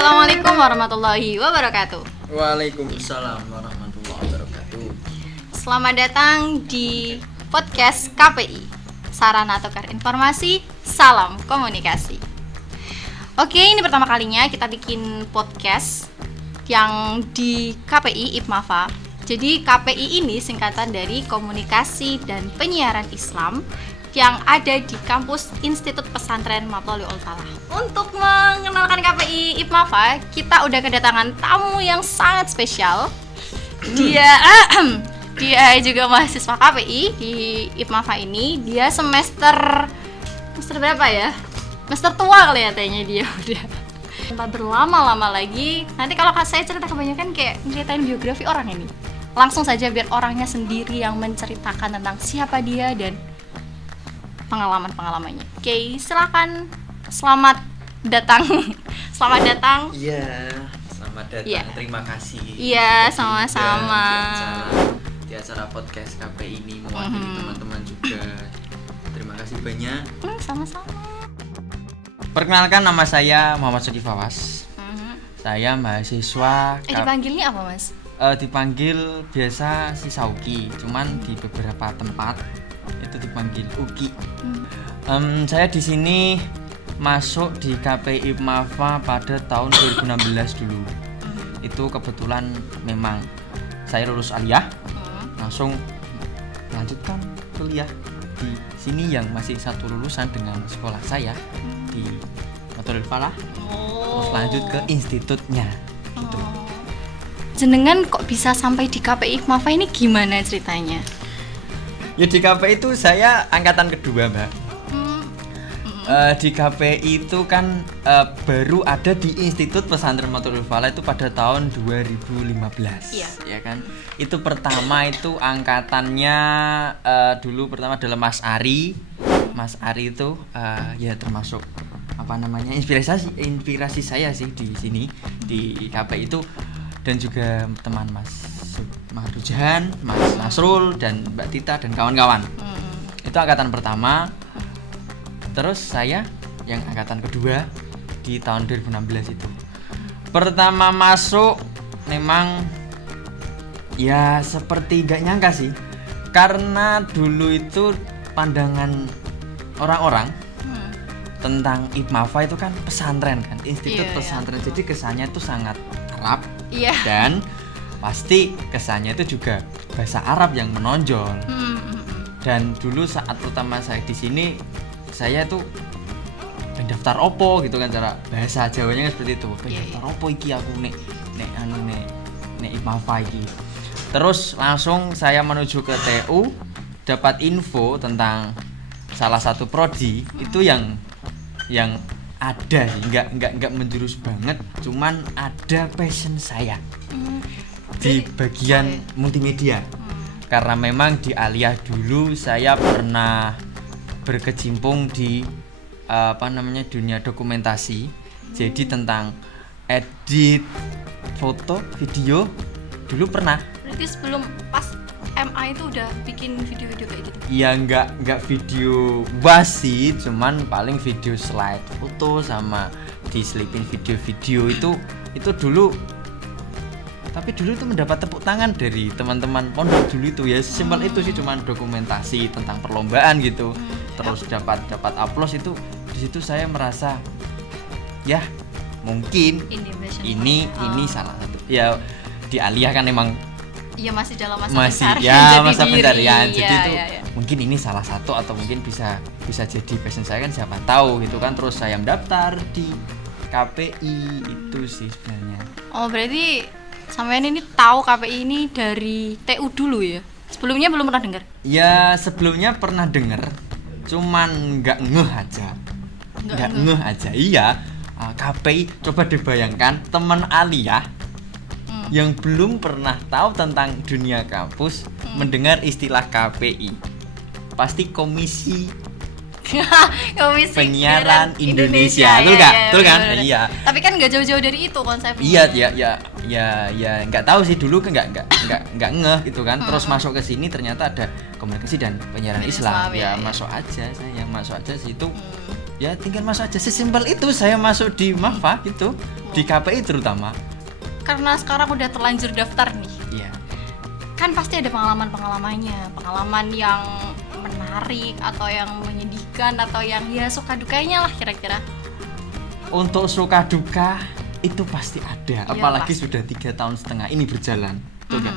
Assalamualaikum warahmatullahi wabarakatuh. Waalaikumsalam warahmatullahi wabarakatuh. Selamat datang di podcast KPI, Sarana Tukar Informasi, Salam Komunikasi. Oke, ini pertama kalinya kita bikin podcast yang di KPI IPMAFA. Jadi KPI ini singkatan dari Komunikasi dan Penyiaran Islam yang ada di kampus Institut Pesantren Matloliul Falah. Untuk mengenalkan KPI IPMAFA, kita udah kedatangan tamu yang sangat spesial. Dia juga mahasiswa KPI di IPMAFA ini. Dia semester berapa ya? Semester tua kali ya kayaknya dia udah. Tanpa berlama-lama lagi, nanti kalau saya cerita kebanyakan kayak ceritain biografi orang ini. Langsung saja biar orangnya sendiri yang menceritakan tentang siapa dia dan pengalaman-pengalamannya. Oke, silakan. Selamat datang. Selamat datang. Iya, selamat datang. Iya. Terima kasih. Iya, sama-sama. Di acara podcast KPI ini mewakili teman-teman juga. Terima kasih banyak. Sama-sama. Perkenalkan, nama saya Muhammad Suki Fawas. Saya mahasiswa. Dipanggilnya apa, Mas? Dipanggil biasa si Sauki, cuman di beberapa tempat itu dipanggil Uki. Saya di sini masuk di KPI IPMAFA pada tahun 2016 dulu. Itu kebetulan memang saya lulus aliyah, langsung lanjutkan kuliah di sini yang masih satu lulusan dengan sekolah saya di Matloliul Falah. Terus lanjut ke institutnya. Gitu. Jenengan kok bisa sampai di KPI IPMAFA ini gimana ceritanya? Ya di KPI itu saya angkatan kedua, Mbak. Di KPI itu kan baru ada di Institut Pesantren Matloliul Falah itu pada tahun 2015. Iya. Ya kan. Itu pertama itu angkatannya dulu pertama adalah Mas Ari. Mas Ari itu ya termasuk inspirasi saya sih di sini di KPI itu, dan juga teman Mas Rujan, Mas Nasrul, dan Mbak Tita dan kawan-kawan. Itu angkatan pertama. Terus saya yang angkatan kedua di tahun 2016 itu. Pertama masuk memang ya seperti gak nyangka sih. Karena dulu itu pandangan orang-orang tentang IPMAFA itu kan pesantren kan, institut pesantren. Jadi kesannya itu sangat Arab. Dan pasti kesannya itu juga bahasa Arab yang menonjol. Dan dulu saat pertama saya di sini, saya tuh pendaftar opo gitu kan, cara bahasa Jawanya kan seperti itu. Pendaftar opo iki aku nek IPMAFA iki. Terus langsung saya menuju ke TU, dapat info tentang salah satu prodi itu yang ada sih, nggak menjurus banget, cuman ada passion saya di bagian multimedia. Karena memang di aliyah dulu saya pernah berkecimpung di dunia dokumentasi. Jadi tentang edit foto, video dulu pernah. Berarti sebelum pas MA itu udah bikin video-video kayak gitu? Ya nggak video sih, cuman paling video slide foto sama diselipin video-video itu dulu. Tapi dulu itu mendapat tepuk tangan dari teman-teman pondok dulu itu, ya sesimpel itu sih, cuman dokumentasi tentang perlombaan gitu. Terus dapat aplaus itu. Di situ saya merasa ya mungkin ini salah satu. Ya di aliyah kan emang iya masih dalam masa pencarian. Jadi itu mungkin ini salah satu, atau mungkin bisa jadi passion saya kan, siapa tahu gitu kan. Terus saya mendaftar di KPI itu sih sebenarnya. Oh, berarti sampean ini tahu KPI ini dari TU dulu ya? Sebelumnya belum pernah dengar? Ya sebelumnya pernah dengar, cuman nggak ngeh aja. Iya, KPI, coba dibayangkan teman aliyah yang belum pernah tahu tentang dunia kampus mendengar istilah KPI, pasti Komisi Penyiaran Indonesia. Betul kan? Iya. Tapi kan nggak jauh-jauh dari itu konsepnya. Iya, ya nggak tahu sih dulu kan, nggak ngeh gitu kan. Terus masuk ke sini ternyata ada Komunikasi dan Penyiaran Islam. Ya masuk aja situ. ya tinggal masuk aja, sesimpel itu saya masuk di MAFA gitu, di KPI terutama. Karena sekarang udah terlanjur daftar nih, Iya. kan pasti ada pengalaman-pengalamannya, pengalaman yang menarik atau yang menyedihkan atau yang ya suka dukanya lah kira-kira. Untuk suka duka itu pasti ada, Iya, apalagi pasti. sudah 3,5 tahun ini berjalan, betul kan?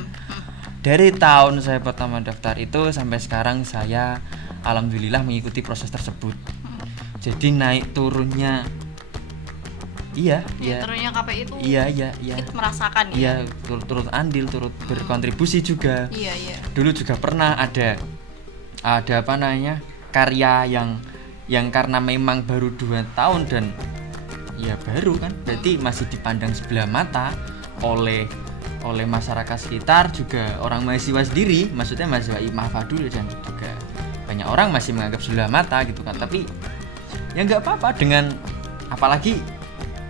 Dari tahun saya pertama daftar itu sampai sekarang saya alhamdulillah mengikuti proses tersebut. Jadi naik turunnya, iya, iya, Turunnya KPI itu iya, kita merasakan ya. iya, turut andil, turut berkontribusi juga. Iya, iya. Dulu juga pernah ada apa namanya, karya yang karena memang baru 2 tahun dan ya baru kan, berarti masih dipandang sebelah mata oleh masyarakat sekitar, juga orang mahasiswa sendiri, maksudnya mahasiswa MAFA dulu, dan juga banyak orang masih menganggap sebelah mata gitu kan. Tapi ya nggak apa-apa, dengan apalagi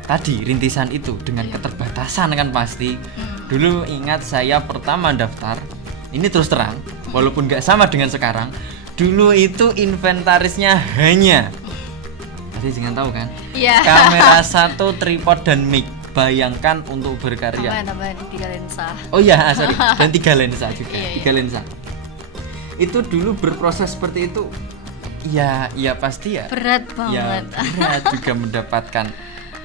tadi rintisan itu dengan keterbatasan kan pasti. Dulu ingat saya pertama daftar, ini terus terang walaupun nggak sama dengan sekarang, dulu itu inventarisnya hanya, pasti jangan tahu kan, Iya. kamera 1, tripod dan mic. Bayangkan untuk berkarya. Tambahan 3 lensa. Oh iya, sorry, dan 3 lensa juga, Iya, 3 lensa. Itu dulu berproses seperti itu, ya pasti ya. Berat banget. Ya berat juga mendapatkan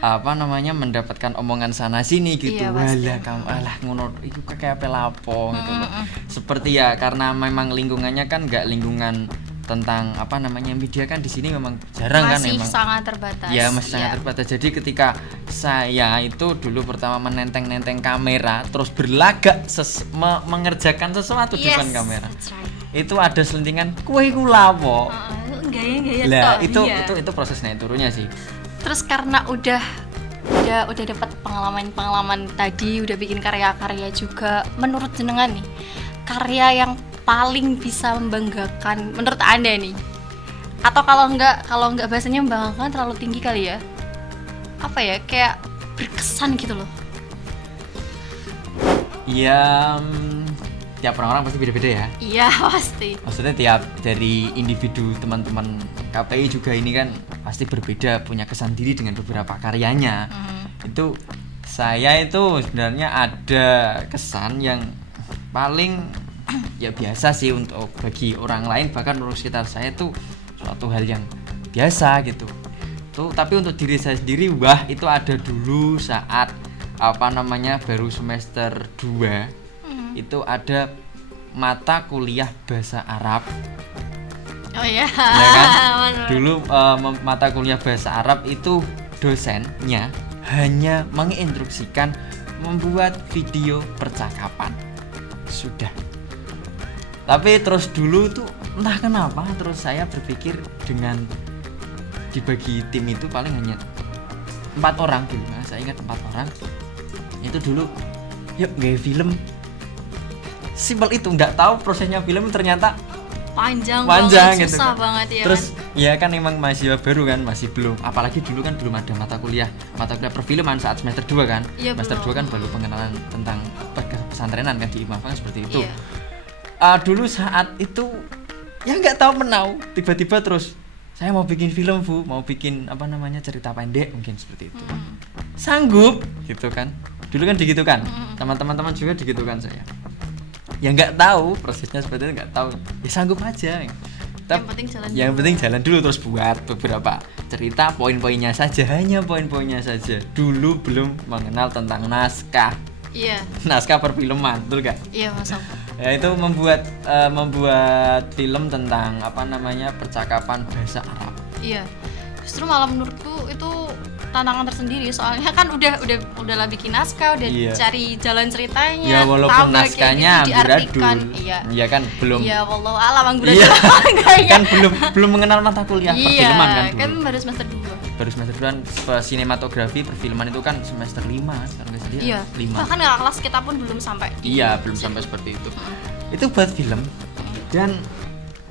apa namanya, mendapatkan omongan sana sini gitu. Iya, pasti. Walah kamu, alah ngono itu kayak apa lapo gitu loh. Seperti ya karena memang lingkungannya kan nggak lingkungan tentang apa namanya media kan di sini memang jarang kan, Masih memang sangat terbatas. ya masih sangat terbatas. Jadi ketika saya itu dulu pertama menenteng kamera, terus berlagak mengerjakan sesuatu di Yes, depan kamera, that's right. itu ada selentingan kue iku lapo. Gaya-gaya Lah toh, iya. itu proses naik turunnya sih. Terus karena udah dapat pengalaman tadi, udah bikin karya-karya juga. Menurut jenengan nih, karya yang paling bisa membanggakan menurut Anda nih? Atau kalau enggak bahasanya membanggakan terlalu tinggi kali ya? Apa ya? Kayak berkesan gitu loh. Ya tiap orang pasti beda-beda ya. Iya, pasti. Maksudnya tiap dari individu teman-teman KPI juga ini kan pasti berbeda, punya kesan diri dengan beberapa karyanya. Itu saya itu sebenarnya ada kesan yang paling ya biasa sih untuk bagi orang lain, bahkan menurut sekitar saya tuh suatu hal yang biasa gitu. Tuh, tapi untuk diri saya sendiri, wah itu ada dulu saat apa namanya baru semester 2. Itu ada mata kuliah bahasa Arab. Oh iya. Ya kan? Bener. Dulu mata kuliah bahasa Arab itu dosennya hanya menginstruksikan membuat video percakapan. Sudah. Tapi terus dulu tuh entah kenapa terus saya berpikir dengan dibagi tim itu paling hanya 4 orang dulu. Nah, saya ingat 4 orang. Itu dulu yuk nge film. Simpel itu, nggak tahu prosesnya film ternyata panjang panjang banget, gitu susah kan. banget ya. Terus ya kan emang mahasiswa baru kan, masih belum, apalagi dulu kan belum ada mata kuliah perfilman saat semester 2 kan. Iya, Semester belum. 2 kan baru pengenalan tentang pesantrenan kan di IMAFA seperti itu. Iya. Dulu saat itu ya nggak tahu menau, tiba-tiba terus saya mau bikin film Bu, mau bikin apa namanya cerita pendek mungkin seperti itu. Sanggup gitu kan. Dulu kan begitu kan. Teman-teman juga begitu kan saya. Ya nggak tahu prosesnya seperti itu, nggak tahu. Ya sanggup aja. Yang penting jalan Yang dulu. penting jalan dulu, terus buat beberapa cerita, poin-poinnya saja, hanya poin-poinnya saja. Dulu belum mengenal tentang naskah. Iya. Naskah perfilman, betul gak? Iya, Mas Om. Ya itu membuat film tentang apa namanya percakapan bahasa Arab. Iya. Justru malah menurutku itu tantangan tersendiri, soalnya kan udahlah bikin naskah, udah Iya. cari jalan ceritanya. Ya walaupun tambah kayak naskahnya gitu, diartikan. amburadul. Iya. Iya kan belum. Iya, wallahu alam amburadul. Iya. Enggak, iya. Kan belum mengenal mata kuliah perfilman kan dulu. Kan baru semester 2. Baru semester 2 sinematografi perfilman itu kan semester 5 sekarang nggak salah. Iya. 5. Bahkan kakak kelas kita pun belum sampai. Iya, belum sampai seperti itu. Itu buat film. Dan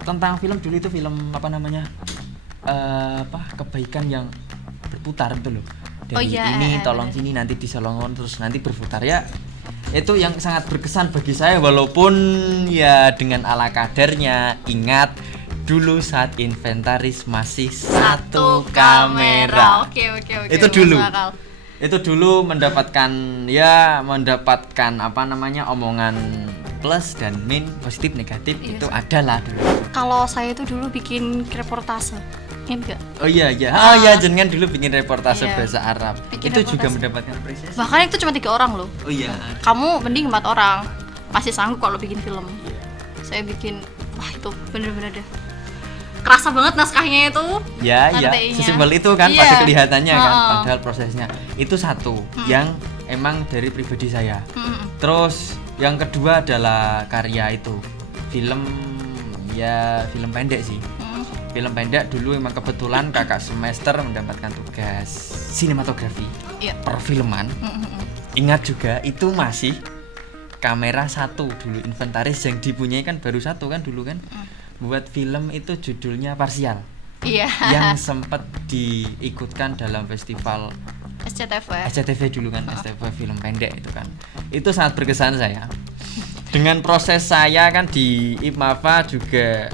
tentang film dulu itu film apa namanya? Kebaikan yang berputar itu loh. Dari Oh iya, ini tolong bener. sini nanti disolongon terus nanti berputar ya. Itu yang sangat berkesan bagi saya, walaupun ya dengan ala kadarnya. Ingat dulu saat inventaris masih Satu satu kamera. Oke. Itu masuk dulu. akal. Itu dulu mendapatkan apa namanya omongan plus dan min, positif negatif, Iya itu sih. ada lah dulu. Kalau saya itu dulu bikin reportase. Ingat gak? Oh iya jenengan dulu bikin reportase Iya. bahasa Arab. Bikin Itu juga reportase. mendapatkan apresiasi. Bahkan itu cuma 3 orang loh. Oh iya. Kamu mending 4 orang. Masih sanggup kalau bikin film. Iya. Saya bikin, wah itu bener-bener deh. Kerasa banget naskahnya itu. Ya, RTI-nya. sesimpel itu kan Iya. pada kelihatannya kan, Heeh. padahal prosesnya itu satu yang emang dari pribadi saya. Mm-mm. Terus yang kedua adalah karya itu film pendek sih. Mm. Film pendek dulu emang kebetulan kakak semester mendapatkan tugas sinematografi Iya. perfilman. Mm-mm. Ingat juga itu masih kamera 1 dulu, inventaris yang dipunyai kan baru 1 kan dulu kan. Buat film itu judulnya Parsial Iya. yang sempat diikutkan dalam festival SCTV dulu kan, SCTV film pendek itu kan. Itu sangat berkesan saya. Dengan proses saya kan di IPMAFA juga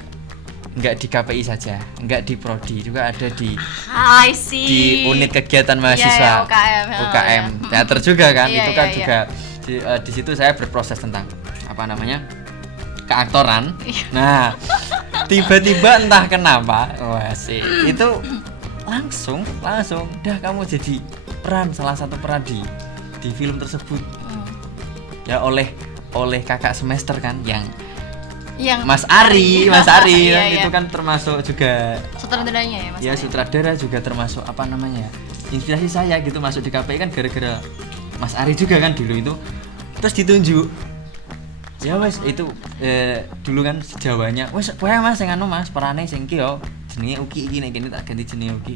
nggak di KPI saja, nggak di prodi, juga ada di I see. di unit kegiatan mahasiswa Iya, UKM. UKM teater juga kan. Iya, Itu kan iya, juga di situ saya berproses tentang apa namanya keaktoran. Nah, tiba-tiba entah kenapa, wah sih itu langsung dah kamu jadi salah satu peran di film tersebut. Ya oleh kakak semester kan yang Mas Ari Iya, kan, iya. itu kan termasuk juga Sutradaranya ya Mas. ya Ari? sutradara, juga termasuk apa namanya inspirasi saya gitu masuk di KPI kan gara-gara Mas Ari juga kan dulu itu. Terus ditunjuk ya wes itu dulu kan sejawanya wes pokoke Mas sing anu Mas perane sing ki yo jenenge Uki iki nek kene tak ganti jenenge Uki.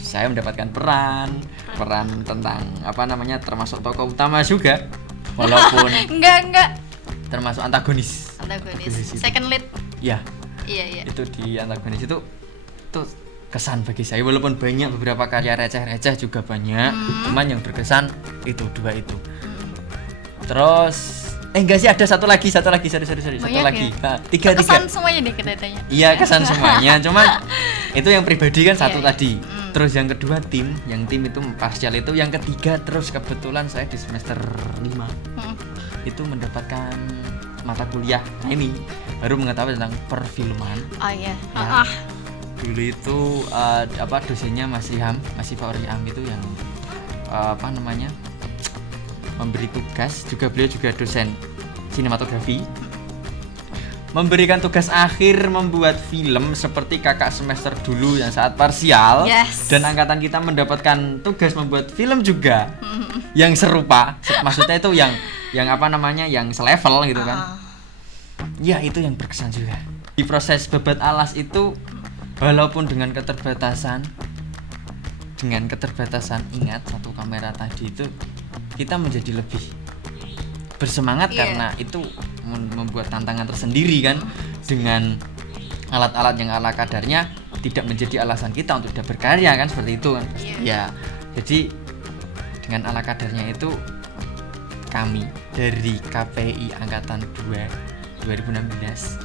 Saya mendapatkan peran tentang apa namanya termasuk tokoh utama juga walaupun Enggak. termasuk antagonis. Antagonis. Itu. Second lead. Ya, Iya. itu di antagonis itu kesan bagi saya walaupun banyak beberapa karya receh juga banyak, cuman yang berkesan itu 2 itu. Terus enggak sih, ada satu lagi sorry satu Banyak lagi. ya? Nah, tiga Kesan semuanya deh kelihatannya. iya kesan semuanya, cuman itu yang pribadi kan satu Iya. tadi. Terus yang kedua tim itu Parsial itu, yang ketiga terus kebetulan saya di semester 5 itu mendapatkan mata kuliah. Nah, ini baru mengetahui tentang perfilman. Oh iya. Ya. Dulu itu dosennya Mas Pak Riam itu yang memberi tugas, juga beliau juga dosen sinematografi, memberikan tugas akhir membuat film seperti kakak semester dulu yang saat Parsial. Yes. Dan angkatan kita mendapatkan tugas membuat film juga yang serupa, maksudnya itu yang apa namanya yang selevel gitu kan. Ya itu yang berkesan juga. Di proses Babat Alas itu walaupun dengan keterbatasan ingat satu kamera tadi itu kita menjadi lebih bersemangat. Iya. Karena itu membuat tantangan tersendiri kan, dengan alat-alat yang ala kadarnya tidak menjadi alasan kita untuk tidak berkarya kan, seperti itu kan. Iya. Ya jadi dengan ala kadarnya itu kami dari KPI angkatan 2016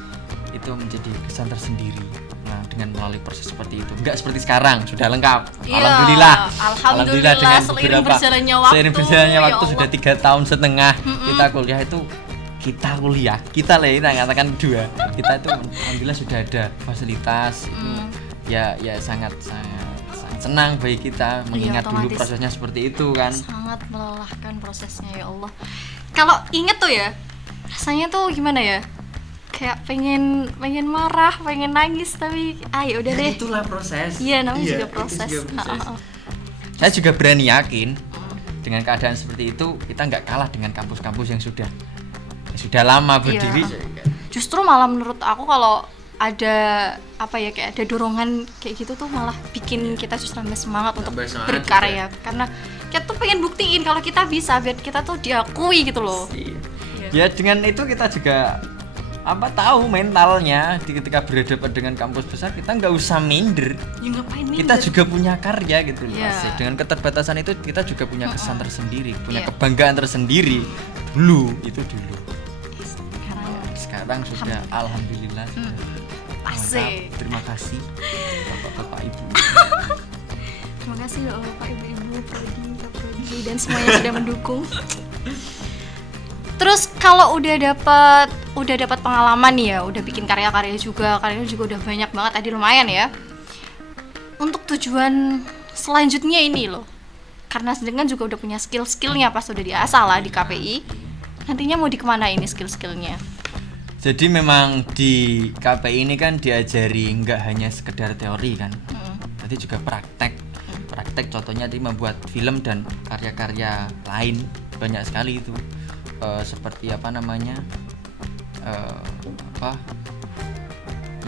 itu menjadi kesan tersendiri. Nah, dengan melalui proses seperti itu, enggak seperti sekarang sudah lengkap. Iya, Alhamdulillah dengan seiring beberapa berjalannya waktu, seiring berjalannya ya waktu Allah. sudah 3 tahun setengah kita kuliah itu kita katakan 2 kita itu alhamdulillah sudah ada fasilitas itu ya sangat senang bagi kita mengingat dulu otomatis. prosesnya seperti itu kan. Sangat melelahkan prosesnya ya Allah. Kalau inget tuh ya, rasanya tuh gimana ya? Kayak pengen marah, pengen nangis, tapi ya udah deh. Itulah proses. Iya, namanya Iya, juga itu proses. juga proses. Ha. Saya juga berani yakin dengan keadaan seperti itu kita nggak kalah dengan kampus-kampus yang sudah lama berdiri. Iya. Justru malah menurut aku kalau ada kayak ada dorongan kayak gitu tuh malah bikin kita justru tambah semangat untuk semangat berkarya, karena kita tuh pengen buktiin kalau kita bisa, biar kita tuh diakui gitu loh. Ya dengan itu kita juga tahu mentalnya ketika berhadapan dengan kampus besar kita nggak usah minder. Ya ngapain minder? Kita juga punya karya gitu loh. Iya. Asik. Dengan keterbatasan itu kita juga punya kesan tersendiri, punya Iya. kebanggaan tersendiri. Dulu. Sekarang Sekarang sudah alhamdulillah. Asik. Terima kasih Bapak Ibu. Terima kasih loh Bapak Ibu Prodi, Kak Prodi dan semua yang sudah mendukung. Terus kalau udah dapat pengalaman nih ya, udah bikin karyanya juga udah banyak banget tadi, lumayan ya. Untuk tujuan selanjutnya ini loh, karena sedangkan juga udah punya skill-skillnya pas udah diasah lah di KPI, nantinya mau dikemana ini skill-skillnya? Jadi memang di KPI ini kan diajari nggak hanya sekedar teori kan, tapi juga praktek contohnya tadi membuat film dan karya-karya lain banyak sekali itu. Seperti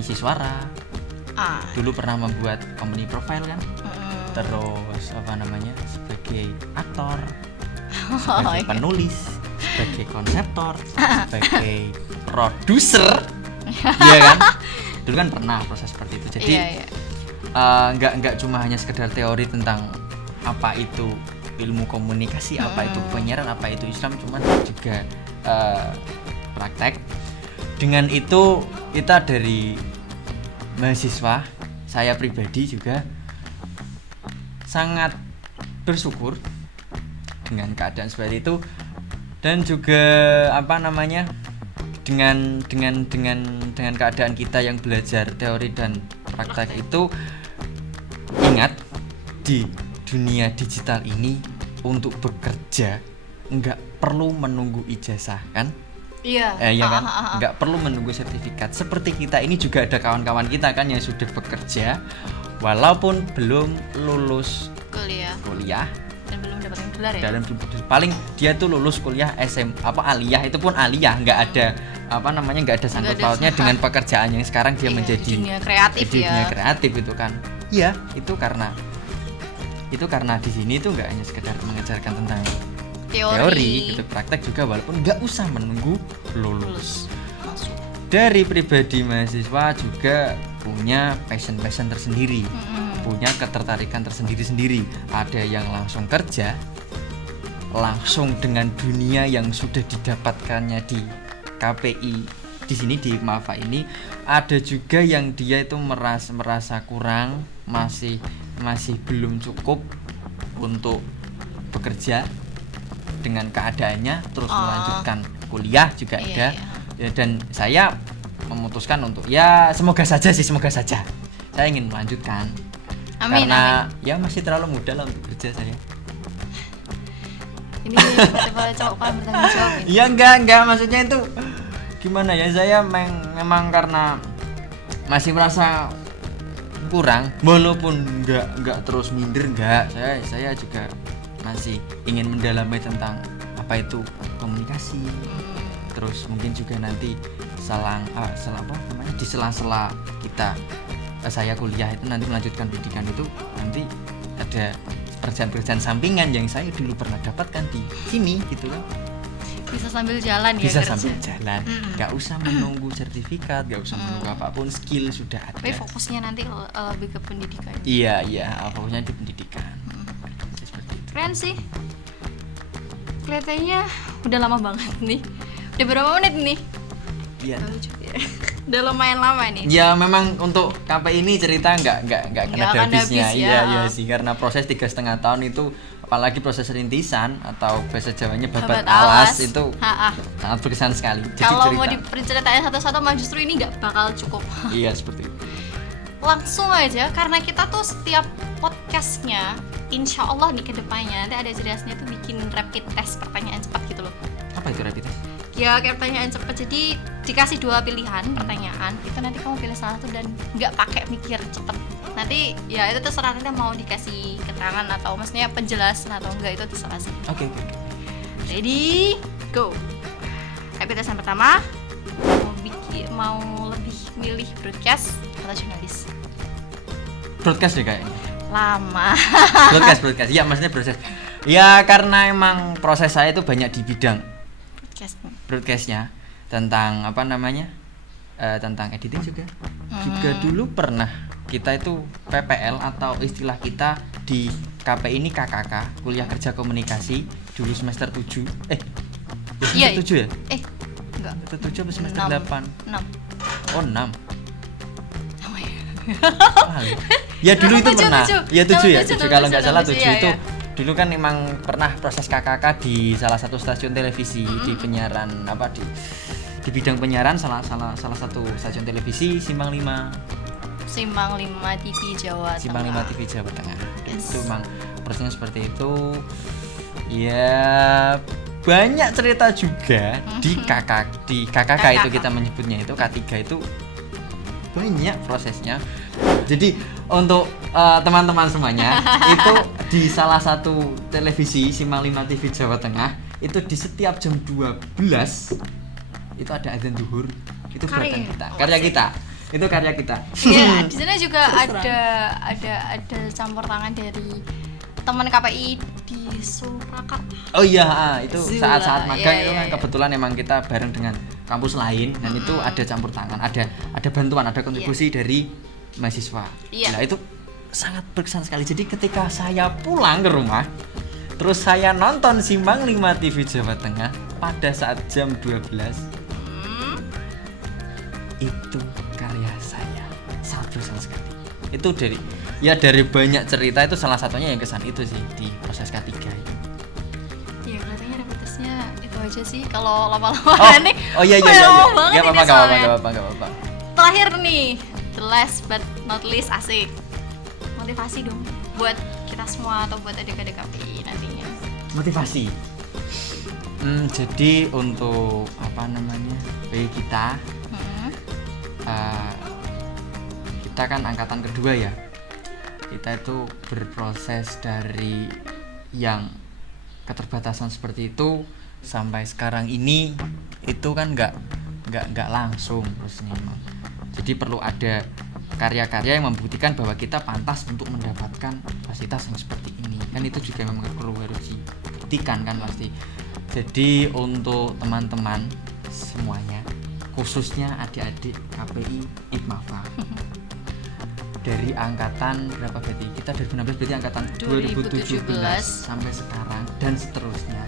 isi suara. Dulu pernah membuat company profile kan. Terus sebagai aktor, sebagai penulis, sebagai konseptor, sebagai produser. Iya kan? Dulu kan pernah proses seperti itu. Jadi nggak cuma hanya sekedar teori tentang apa itu ilmu komunikasi, apa itu penyiaran, apa itu Islam, cuman juga praktek. Dengan itu kita dari mahasiswa, saya pribadi juga sangat bersyukur dengan keadaan seperti itu, dan juga dengan keadaan kita yang belajar teori dan praktek itu. Ingat, di dunia digital ini untuk bekerja nggak perlu menunggu ijazah kan? Iya. Iya kan? Nggak perlu menunggu sertifikat. Seperti kita ini juga ada kawan-kawan kita kan yang sudah bekerja walaupun belum lulus kuliah dan belum dapat gelar ya. Dan paling dia tuh lulus kuliah aliyah, itu pun aliyah, nggak ada nggak ada sangkut pautnya dengan pekerjaan yang sekarang dia menjadi dunia kreatif dunia kreatif itu kan. Iya, itu karena di sini itu nggak hanya sekedar mengajarkan tentang teori gitu, praktek juga, walaupun nggak usah menunggu lulus. Dari pribadi mahasiswa juga punya passion tersendiri, punya ketertarikan tersendiri. Ada yang langsung kerja, langsung dengan dunia yang sudah didapatkannya di KPI di sini di Mafa ini. Ada juga yang dia itu merasa kurang, masih belum cukup untuk bekerja dengan keadaannya, terus melanjutkan kuliah juga ada. Ya, dan saya memutuskan untuk semoga saja saya ingin melanjutkan. Karena ya masih terlalu muda lah untuk kerja saya. Ini coba kan bertanggung jawab ini. Ya enggak, maksudnya itu gimana ya, saya memang karena masih merasa kurang, walaupun enggak terus minder, enggak. Saya juga masih ingin mendalami tentang apa itu komunikasi. Terus mungkin juga nanti di sela-sela saya kuliah itu nanti melanjutkan pendidikan itu, nanti ada pekerjaan sampingan yang saya dulu pernah dapatkan di sini gitu kan. Bisa sambil jalan ya. Bisa sambil jalan, nggak usah menunggu sertifikat, nggak usah menunggu apapun, skill sudah ada. Tapi fokusnya nanti lebih ke pendidikan. Iya, fokusnya di pendidikan. Seperti itu. Keren sih. Kelihatannya udah lama banget nih. Udah berapa menit nih? Iya. Udah lumayan lama nih. Ya memang untuk KPI ini cerita nggak kena habisnya. Iya sih, karena proses 3,5 tahun itu, apalagi proses rintisan atau bahasa Jawanya babat alas itu sangat berkesan sekali. Jadi kalau mau diceritain satu-satu mah justru ini nggak bakal cukup. Iya, seperti itu. Langsung aja, karena kita tuh setiap podcastnya insya Allah nih kedepannya nanti ada jelasnya tuh bikin rapid test pertanyaan cepat gitu loh. Apa itu rapid test? Ya kayak pertanyaan cepat, jadi dikasih 2 pilihan pertanyaan, itu nanti kamu pilih salah satu dan nggak pakai mikir cepet. Nanti ya itu terserah, nanti mau dikasih keterangan atau maksudnya penjelasan atau enggak, itu terserah sih. Oke. Ready, go. Rapid test yang pertama, mau lebih milih broadcast atau jurnalis? Broadcast deh kayaknya. Lama. Broadcast. Iya, maksudnya broadcast. Ya karena emang proses saya itu banyak di bidang broadcastnya, tentang tentang editing juga. Juga dulu pernah kita itu PPL atau istilah kita di KPI ini KKK, kuliah kerja komunikasi, dulu semester 7. Semester 7 ya? Enggak. Semester 7 atau semester 8? 6. Oh, 6. Lalu. Ya dulu itu Tujuh, pernah. tujuh. Ya 7 ya. Tujuh, 7 kalau nggak salah tujuh, 7 iya, itu. iya. Dulu kan memang pernah proses KKK di salah satu stasiun televisi di penyiaran di bidang penyiaran salah satu stasiun televisi Simpang 5 Simpang 5 TV Jawa Simpang Tengah. Yes. Itu memang prosesnya seperti itu. Ya banyak cerita juga di KKK itu kita menyebutnya itu K3 itu banyak prosesnya. Jadi untuk teman-teman semuanya itu di salah satu televisi Simpang 5 TV Jawa Tengah itu di setiap jam 12 itu ada azan zuhur. Itu buatan kita, karya kita. Itu karya kita. Iya, di sana juga ada campur tangan dari teman KPI di Surakarta. Oh iya, itu Zula, saat-saat magang iya, itu kan iya. kebetulan emang kita bareng dengan kampus lain dan itu ada campur tangan, ada bantuan, ada kontribusi dari mahasiswa. Iya. Nah, itu sangat berkesan sekali. Jadi ketika saya pulang ke rumah, terus saya nonton Simpang 5 TV Jawa Tengah pada saat jam 12 itu karya saya sangat berkesan sekali. Itu dari banyak cerita itu salah satunya yang kesan itu sih di proses K3 itu. Iya, kelihatannya repetisinya itu aja sih. Kalau lama-lama nanti Oh iya. lama banget Gak ini apa-apa, soalnya. gak apa-apa. Terakhir nih, the last but not least, asik. Motivasi dong buat kita semua atau buat adik-adik KPI nantinya. Motivasi. Jadi untuk bagi kita kita kan angkatan kedua ya. Kita itu berproses dari yang keterbatasan seperti itu sampai sekarang ini itu kan nggak langsung terusnya emang. Jadi perlu ada karya-karya yang membuktikan bahwa kita pantas untuk mendapatkan fasilitas yang seperti ini. Kan itu juga memang perlu harus dibuktikan kan pasti. Jadi untuk teman-teman semuanya, khususnya adik-adik KPI IPMAFA dari angkatan berapa berarti? Kita 2016 berarti angkatan 2017 sampai sekarang dan seterusnya.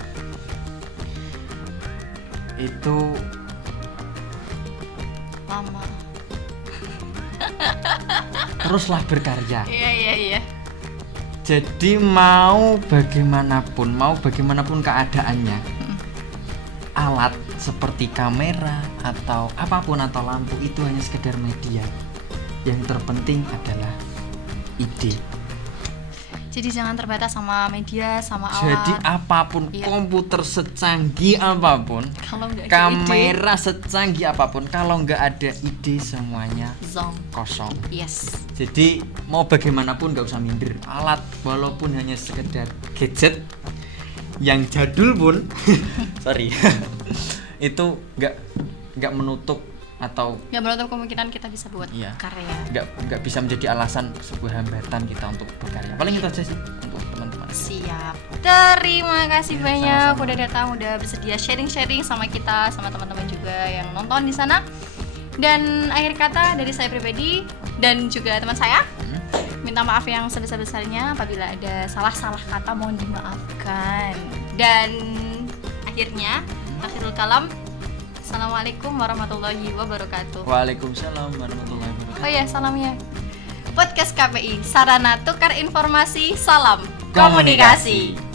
Itu Lama. teruslah berkarya. Iya. Jadi mau bagaimanapun keadaannya, alat seperti kamera atau apapun atau lampu itu hanya sekedar media. Yang terpenting adalah ide. Jadi jangan terbatas sama media, sama alat. Jadi apapun, Iya. komputer secanggih apapun, Kalau nggak ada kamera secanggih apapun, kalau nggak ada ide semuanya zong. kosong. Yes. Jadi mau bagaimanapun nggak usah minder. Alat walaupun hanya sekedar gadget yang jadul pun, sorry, itu nggak menutup atau Nggak menutup kemungkinan kita bisa buat Iya. karya. nggak bisa menjadi alasan sebuah hambatan kita untuk berkarya. Paling itu aja sih untuk teman-teman. Siap. Terima kasih Ya, banyak sama-sama. udah datang, udah bersedia sharing-sharing sama kita, sama teman-teman juga yang nonton di sana. Dan akhir kata dari saya pribadi dan juga teman saya, minta maaf yang sebesar-besarnya apabila ada salah-salah kata, mohon dimaafkan. Dan akhirnya, akhirul kalam, Assalamualaikum warahmatullahi wabarakatuh. Waalaikumsalam warahmatullahi wabarakatuh. Oh ya, salamnya. Podcast KPI, sarana tukar informasi, salam Komunikasi. komunikasi.